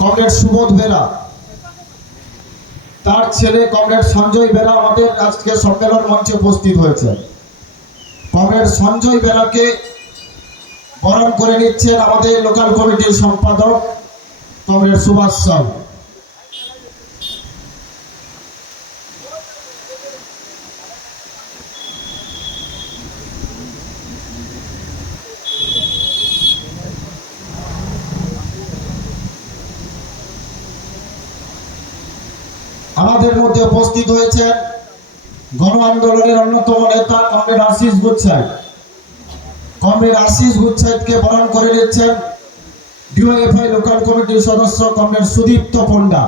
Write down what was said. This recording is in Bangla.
কমরেড সুবোধ বেরা, তার ছেলে কমরেড সঞ্জয় বেরা আমাদের আজকে সম্মেলন মঞ্চে উপস্থিত হয়েছে। কমরেড সঞ্জয় বেরাকে বরণ করে নিচ্ছেন আমাদের লোকাল কমিটির সম্পাদক কমরেড সুভাষ সাউ। আমাদের মধ্যে উপস্থিত হয়েছেন গণ আন্দোলনের অন্যতম নেতা কমরেড আশিস গুচ্ছাই। কমরেড আশিস গুচ্ছাইকে বরণ করে নিচ্ছেন ডিওএফআই লোকাল কমিটির সদস্য কমরেড সুদীপ্ত পণ্ডা।